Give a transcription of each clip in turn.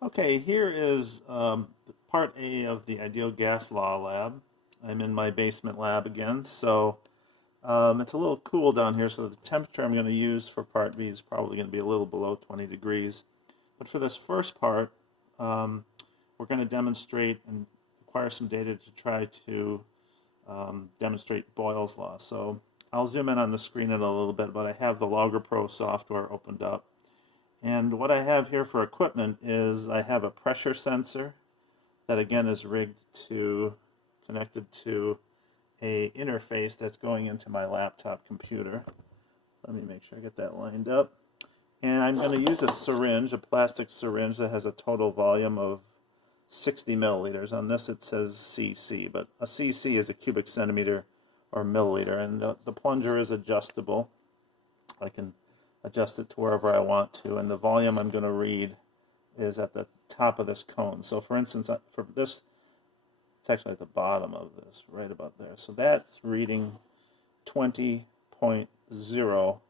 Okay, here is part A of the ideal gas law lab. I'm in my basement lab again, so it's a little cool down here, so the temperature I'm going to use for part B is probably going to be a little below 20 degrees. But for this first part, we're going to demonstrate and acquire some data to try to demonstrate Boyle's law. So I'll zoom in on the screen in a little bit, but I have the Logger Pro software opened up. And what I have here for equipment is I have a pressure sensor that again is connected to a interface that's going into my laptop computer. Let me make sure I get that lined up. And I'm going to use a syringe, a plastic syringe that has a total volume of 60 milliliters. On this it says cc, but a cc is a cubic centimeter or milliliter, and the plunger is adjustable. I can adjust it to wherever I want to, and the volume I'm going to read is at the top of this cone. So for instance, for this, it's actually at the bottom of this, right about there. So that's reading 20.0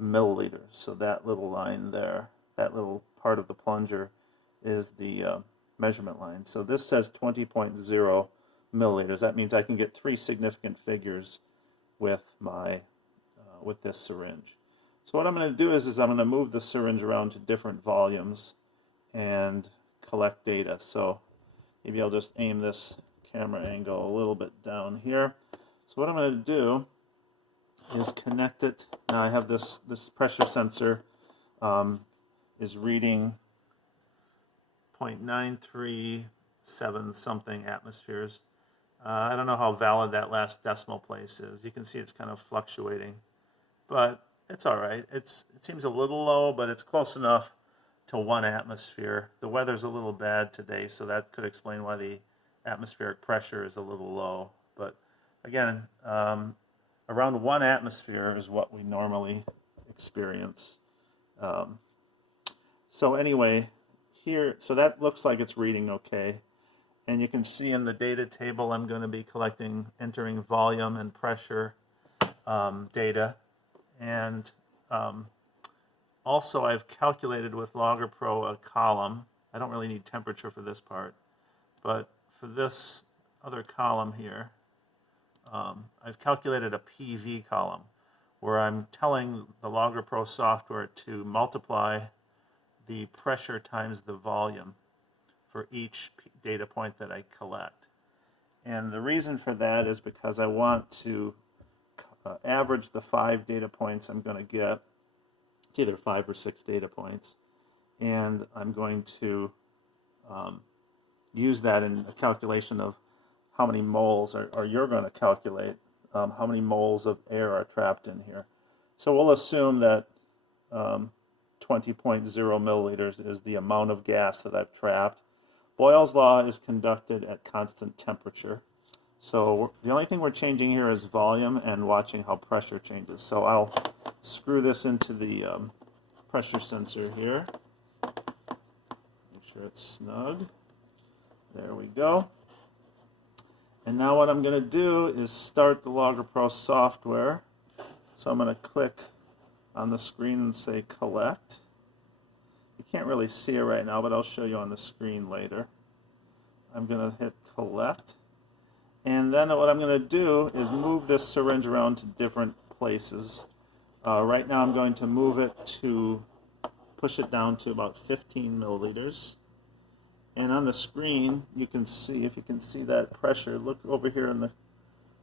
milliliters. So that little line there, that little part of the plunger is the measurement line. So this says 20.0 milliliters. That means I can get 3 significant figures with my with this syringe. So what I'm going to do is I'm going to move the syringe around to different volumes and collect data. So maybe I'll just aim this camera angle a little bit down here. So what I'm going to do is connect it. Now I have this pressure sensor is reading 0.937 something atmospheres. I don't know how valid that last decimal place is. You can see it's kind of fluctuating, but it's all right. It seems a little low, but it's close enough to 1 atmosphere. The weather's a little bad today, so that could explain why the atmospheric pressure is a little low. But again, around 1 atmosphere is what we normally experience. So anyway, here, so that looks like it's reading okay. And you can see in the data table I'm going to be entering volume and pressure data. And also I've calculated with Logger Pro a column. I don't really need temperature for this part, but for this other column here, I've calculated a PV column where I'm telling the Logger Pro software to multiply the pressure times the volume for each data point that I collect. And the reason for that is because I want to average the 5 data points I'm going to get. It's either 5 or 6 data points, and I'm going to use that in a calculation of how many moles, or you're going to calculate how many moles of air are trapped in here. So we'll assume that 20.0 milliliters is the amount of gas that I've trapped. Boyle's law is conducted at constant temperature. So the only thing we're changing here is volume and watching how pressure changes. So I'll screw this into the pressure sensor here. Make sure it's snug. There we go. And now what I'm going to do is start the Logger Pro software. So I'm going to click on the screen and say collect. You can't really see it right now, but I'll show you on the screen later. I'm going to hit collect. And then what I'm going to do is move this syringe around to different places. Right now I'm going to move it to push it down to about 15 milliliters. And on the screen you can see, if you can see that pressure, look over here in the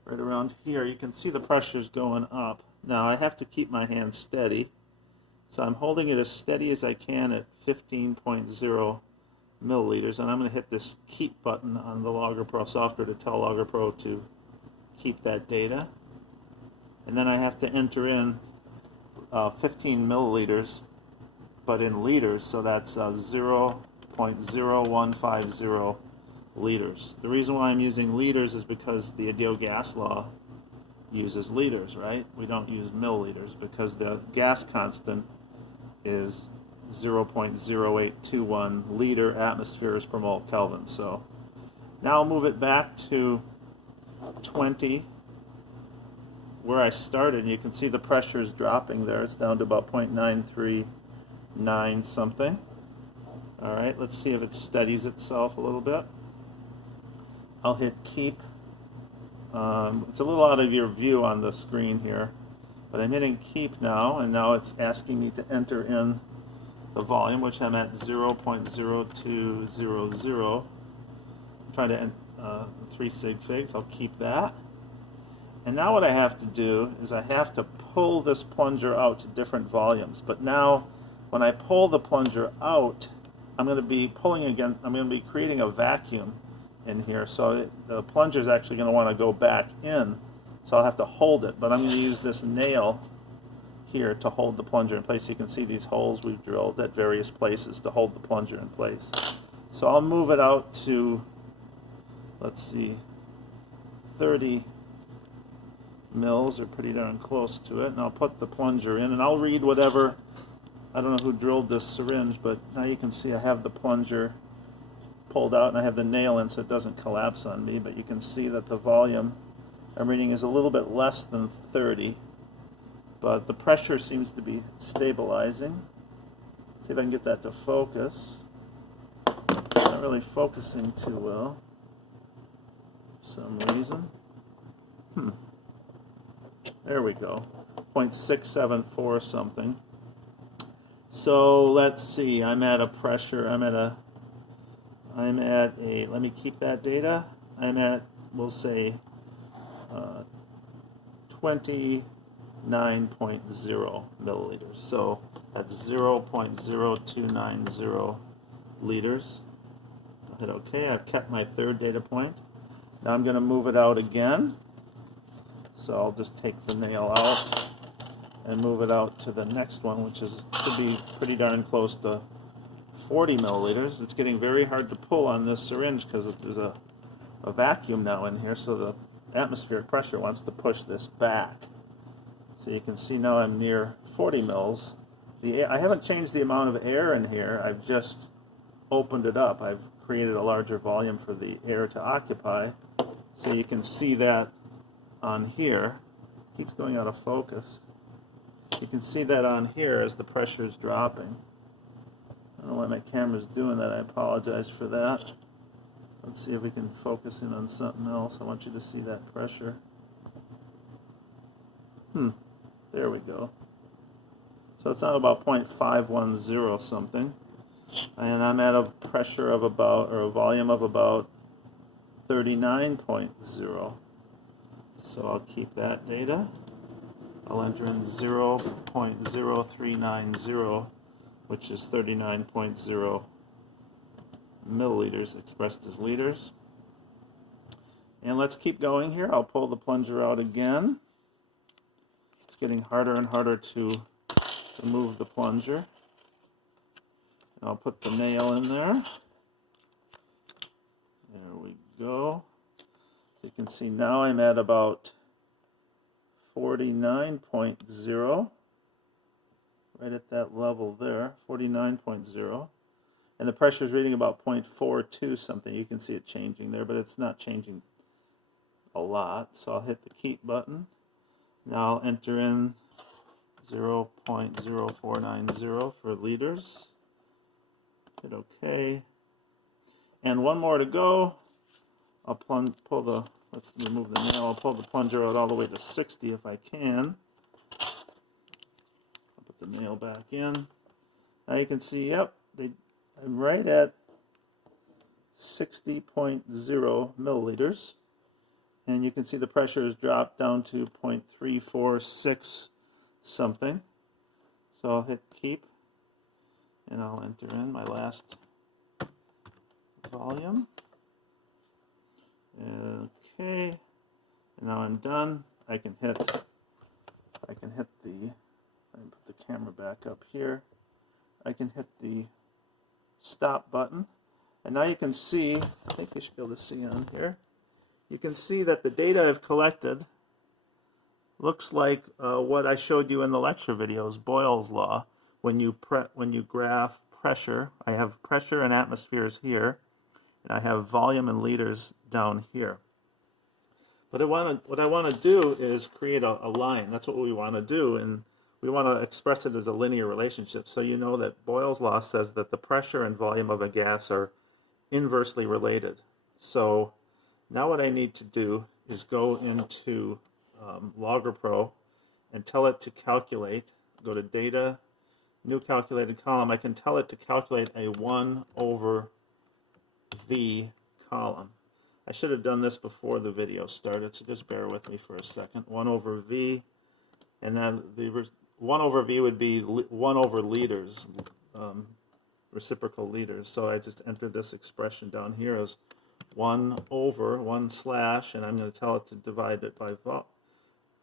right around here, you can see the pressure's going up. Now I have to keep my hand steady. So I'm holding it as steady as I can at 15.0 milliliters, and I'm going to hit this keep button on the Logger Pro software to tell Logger Pro to keep that data. And then I have to enter in 15 milliliters, but in liters, so that's 0.0150 liters. The reason why I'm using liters is because the ideal gas law uses liters, right? We don't use milliliters because the gas constant is 0.0821 liter atmospheres per mole Kelvin. So now I'll move it back to 20 where I started. You can see the pressure is dropping there. It's down to about 0.939 something. All right, let's see if it steadies itself a little bit. I'll hit keep. It's a little out of your view on the screen here, but I'm hitting keep now, and now it's asking me to enter in the volume, which I'm at 0.0200. I'm trying to 3 sig figs. I'll keep that. And now what I have to do is I have to pull this plunger out to different volumes. But now when I pull the plunger out, I'm going to be pulling again. I'm going to be creating a vacuum in here. So the plunger is actually going to want to go back in. So I'll have to hold it. But I'm going to use this nail here to hold the plunger in place. You can see these holes we've drilled at various places to hold the plunger in place. So I'll move it out to, let's see, 30 mils, or pretty darn close to it, and I'll put the plunger in, and I'll read whatever. I don't know who drilled this syringe, but now you can see I have the plunger pulled out and I have the nail in so it doesn't collapse on me, but you can see that the volume I'm reading is a little bit less than 30, but the pressure seems to be stabilizing. See if I can get that to focus. Not really focusing too well for some reason. There we go, 0.674 something. So let's see, I'm at a pressure, I'm at a, let me keep that data, I'm at, we'll say, 29.0 milliliters. So that's 0.0290 liters. I'll hit OK. I've kept my third data point. Now I'm going to move it out again. So I'll just take the nail out and move it out to the next one, which is should be pretty darn close to 40 milliliters. It's getting very hard to pull on this syringe because there's a vacuum now in here, so the atmospheric pressure wants to push this back. So you can see now I'm near 40 mils. I haven't changed the amount of air in here, I've just opened it up. I've created a larger volume for the air to occupy. So you can see that on here. It keeps going out of focus. You can see that on here as the pressure is dropping. I don't know why my camera's doing that. I apologize for that. Let's see if we can focus in on something else. I want you to see that pressure. There we go. So it's now about 0.510 something. And I'm at a pressure of about, or a volume of about 39.0. So I'll keep that data. I'll enter in 0.0390, which is 39.0 milliliters expressed as liters. And let's keep going here. I'll pull the plunger out again. It's getting harder and harder to remove the plunger. And I'll put the nail in there. There we go. So you can see now I'm at about 49.0, right at that level there, 49.0. And the pressure is reading about 0.42 something. You can see it changing there, but it's not changing a lot. So I'll hit the keep button. Now I'll enter in 0.0490 for liters. Hit OK. And one more to go. I'll pull the, let's remove the nail. I'll pull the plunger out all the way to 60 if I can. I'll put the nail back in. Now you can see, yep, I'm right at 60.0 milliliters. And you can see the pressure has dropped down to 0.346 something. So I'll hit keep, and I'll enter in my last volume. Okay, and now I'm done. I can hit the, let me put the camera back up here. I can hit the stop button, and now you can see, I think you should be able to see on here, you can see that the data I've collected looks like what I showed you in the lecture videos, Boyle's law. When you graph pressure, I have pressure and atmospheres here, and I have volume and liters down here. But what I want to do is create a line. That's what we want to do. And we want to express it as a linear relationship. So you know that Boyle's law says that the pressure and volume of a gas are inversely related. So now what I need to do is go into LoggerPro and tell it to calculate, go to Data, New Calculated Column. I can tell it to calculate a 1 over V column. I should have done this before the video started, so just bear with me for a second. 1 over V, and then the 1 over V would be 1 over liters, reciprocal liters. So I just entered this expression down here as 1 over, 1 slash, and I'm going to tell it to divide it by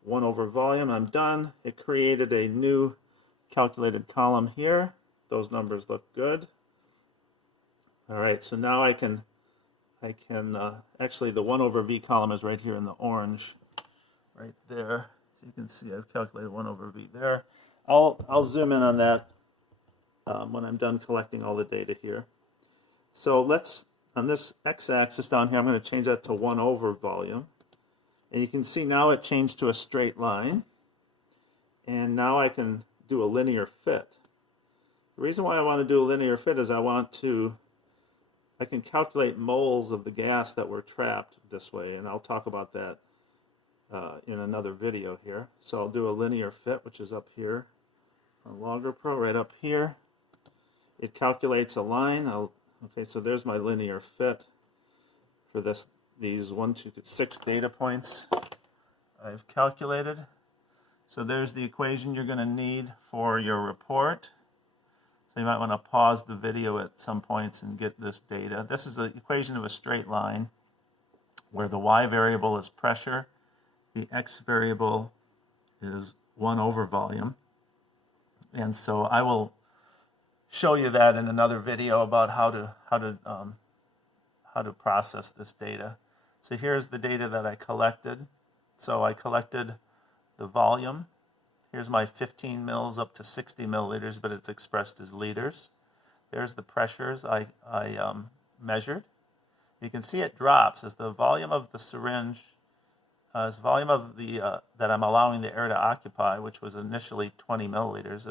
1 over volume. I'm done. It created a new calculated column here. Those numbers look good. All right, so now I can actually the 1 over V column is right here in the orange, right there. So you can see I've calculated 1 over V there. I'll zoom in on that when I'm done collecting all the data here. So let's, on this x-axis down here, I'm going to change that to 1 over volume. And you can see now it changed to a straight line. And now I can do a linear fit. The reason why I want to do a linear fit is I can calculate moles of the gas that were trapped this way, and I'll talk about that in another video here. So I'll do a linear fit, which is up here on LoggerPro, right up here. It calculates a line. Okay, so there's my linear fit for these 1, 2, 3, 6 data points I've calculated. So there's the equation you're going to need for your report. So you might want to pause the video at some points and get this data. This is the equation of a straight line where the y variable is pressure, the x variable is 1 over volume. And so I will show you that in another video about how to process this data. So here's the data that I collected. So I collected the volume. Here's my 15 mils up to 60 milliliters, but it's expressed as liters. There's the pressures I measured. You can see it drops as the volume of the syringe, as volume of the that I'm allowing the air to occupy, which was initially 20 milliliters,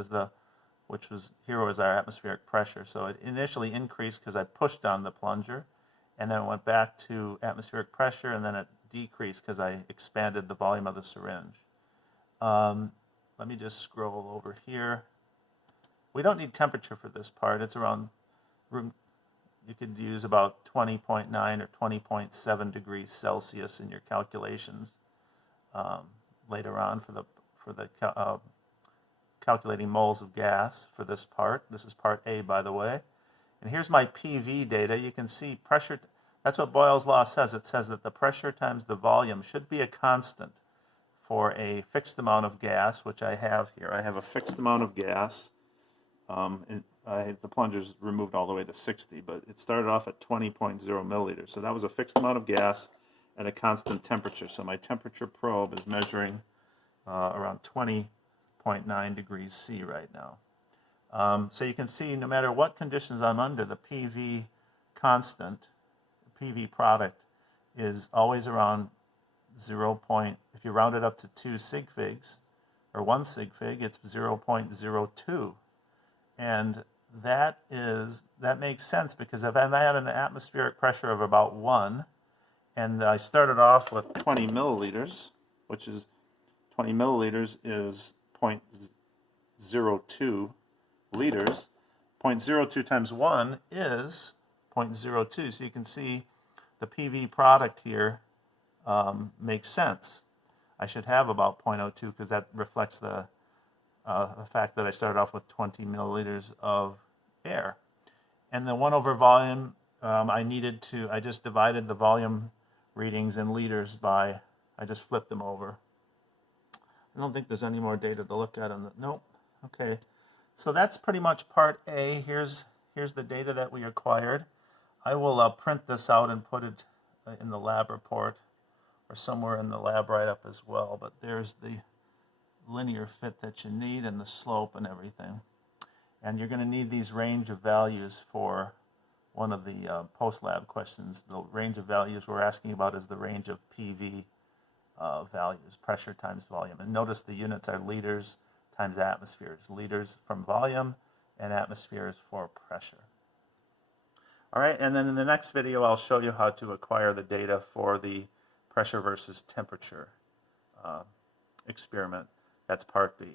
here was our atmospheric pressure. So it initially increased because I pushed down the plunger, and then it went back to atmospheric pressure, and then it decreased because I expanded the volume of the syringe. Let me just scroll over here. We don't need temperature for this part. It's around room. You could use about 20.9 or 20.7 degrees Celsius in your calculations later on for the calculating moles of gas for this part. This is part A, by the way. And here's my PV data. You can see pressure. That's what Boyle's law says. It says that the pressure times the volume should be a constant for a fixed amount of gas, which I have here. I have a fixed amount of gas. The plunger's removed all the way to 60, but it started off at 20.0 milliliters. So that was a fixed amount of gas at a constant temperature. So my temperature probe is measuring around 20.9 degrees C right now. So you can see no matter what conditions I'm under, the PV constant, PV product, is always around 0. If you round it up to 2 sig figs, or 1 sig fig, it's 0.02. And that makes sense because if I'm at an atmospheric pressure of about 1, and I started off with 20 milliliters, which is 20 milliliters is 0.02 liters. 0.02 times 1 is 0.02. So you can see the PV product here makes sense. I should have about 0.02 because that reflects the fact that I started off with 20 milliliters of air. And the 1 over volume, I just divided the volume readings in liters by, I just flipped them over. I don't think there's any more data to look at on the, nope. Okay, so that's pretty much part A. Here's the data that we acquired. I will print this out and put it in the lab report or somewhere in the lab write-up as well, but there's the linear fit that you need and the slope and everything. And you're going to need these range of values for one of the post-lab questions. The range of values we're asking about is the range of PV values, pressure times volume. And notice the units are liters, times atmospheres. Liters from volume and atmospheres for pressure. All right, and then in the next video, I'll show you how to acquire the data for the pressure versus temperature experiment. That's part B.